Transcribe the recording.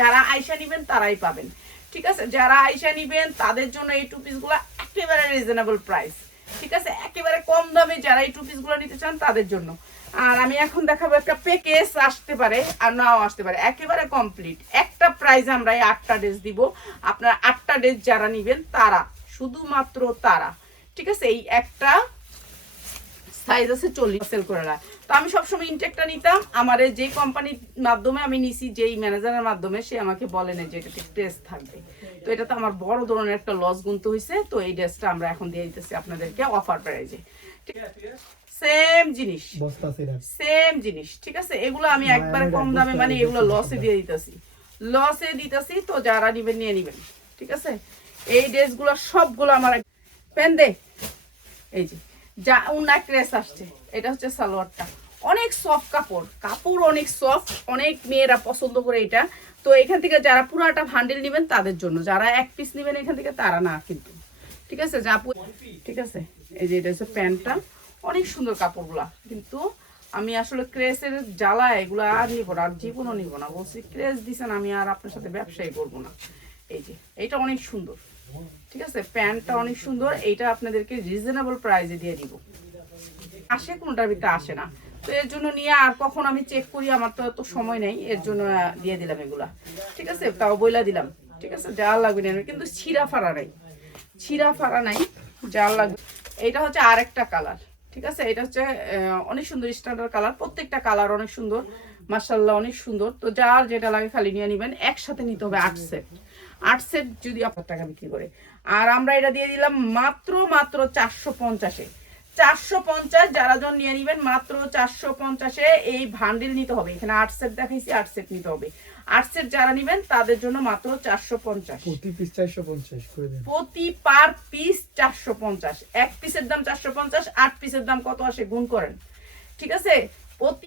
যারা আইসা নিবেন তারাই পাবেন, ঠিক আছে? যারা আইসা নিবেন তাদের জন্য এই টু পিসগুলো একেবারে রিজনেবল প্রাইস, ঠিক আছে? একেবারে কম দামে যারা এই টু পিসগুলো নিতে চান তাদের জন্য। আর আমি এখন দেখাবো একটা প্যাকেজ, আসতে পারে আর নাও আসতে পারে, একেবারে কমপ্লিট একটা প্রাইস আমরা এই 8টা ড্রেস দিব। আপনারা 8টা ড্রেস যারা নিবেন তারা, শুধুমাত্র তারা, ঠিক আছে? এই একটা সাইজ আছে 40 সেল করে না। তো আমি সবসময় ইনটেকটা নিতাম, আমার যে কোম্পানির মাধ্যমে আমি নিছি, যেই ম্যানেজারের মাধ্যমে, সে আমাকে বলে না যে এটাতে ড্রেস থাকবে। তো এটা তো আমার বড় ধরনের একটা লস গুনতে হয়েছে। তো এই ড্রেসটা আমরা এখন দিয়ে দিতেছি আপনাদেরকে অফার প্রাইজে, ঠিক আছে? সেম জিনিস, সেম জিনিস, ঠিক আছে? এগুলো আমি একবারে কম দামে, মানে এগুলো লসে দিয়ে দিতেছি, লসে দিতেছি। তো যারা নিবেন নিয়ে নিবেন, ঠিক আছে? এই ড্রেসগুলো সবগুলো আমার পেন দে। এই যে যা উন্না ক্রেস আসছে, এটা হচ্ছে সালোয়ারটা, অনেক সফট কাপড়, কাপড় অনেক সফট, অনেক মেয়েরা পছন্দ করে এটা। তো এখান থেকে যারা পুরাটা ভান্ডেল নেবেন তাদের জন্য, যারা এক পিস নেবেন এখান থেকে তারা না কিন্তু, ঠিক আছে? যা ঠিক আছে, এই যে এটা হচ্ছে প্যান্টটা, অনেক সুন্দর কাপড়গুলা। কিন্তু আমি আসলে ক্রেসের জ্বালা এগুলো আর নিব না, আর জীবনও নিব না, বলছি ক্রেস দিছেন আমি আর আপনার সাথে ব্যবসায়ী করবো না। এই যে এইটা অনেক সুন্দর, ঠিক আছে? প্যান্টটা অনেক সুন্দর, এইটা আপনাদেরকে রিজনেবল প্রাইসে দিয়ে দিব। আসে কোনটার ভিতরে আসে না, তো এর জন্য নিয়ে আর কখন আমি চেক করি, আমার তো এত সময় নেই, এর জন্য দিয়ে দিলাম এগুলা, ঠিক আছে? তাও বইলা দিলাম, ঠিক আছে? যা লাগবে না, কিন্তু ছিঁড়া ফাড়া নাই, ছিঁড়া ফাড়া নাই, যা লাগবে। এইটা হচ্ছে আরেকটা কালার, ঠিক আছে? এটা হচ্ছে অনেক সুন্দর স্ট্যান্ডার্ড কালার, প্রত্যেকটা কালার অনেক সুন্দর, মাশাআল্লাহ অনেক সুন্দর। তো যার যেটা লাগে খালি নিয়ে নেবেন, একসাথে নিতে হবে 8 সেট, 8 সেট যদি আপনার টাকা বিক্রি করে। আর আমরা এটা দিয়ে দিলাম মাত্র 450-এ, 450 যারা জন নিয়ে নিবেন, মাত্র 450-এ এই ভান্ডিল নিতে হবে। এখানে 8 সেট দেখাইছি, 8 সেট নিতে হবে। 8 সেট যারা নিবেন তাদের জন্য মাত্র 450, প্রতি পিস 450 করে দেন, প্রতি পার পিস 450। এক পিসের দাম 450, 8 পিসের দাম কত আসে গুণ করেন, ঠিক আছে? প্রতি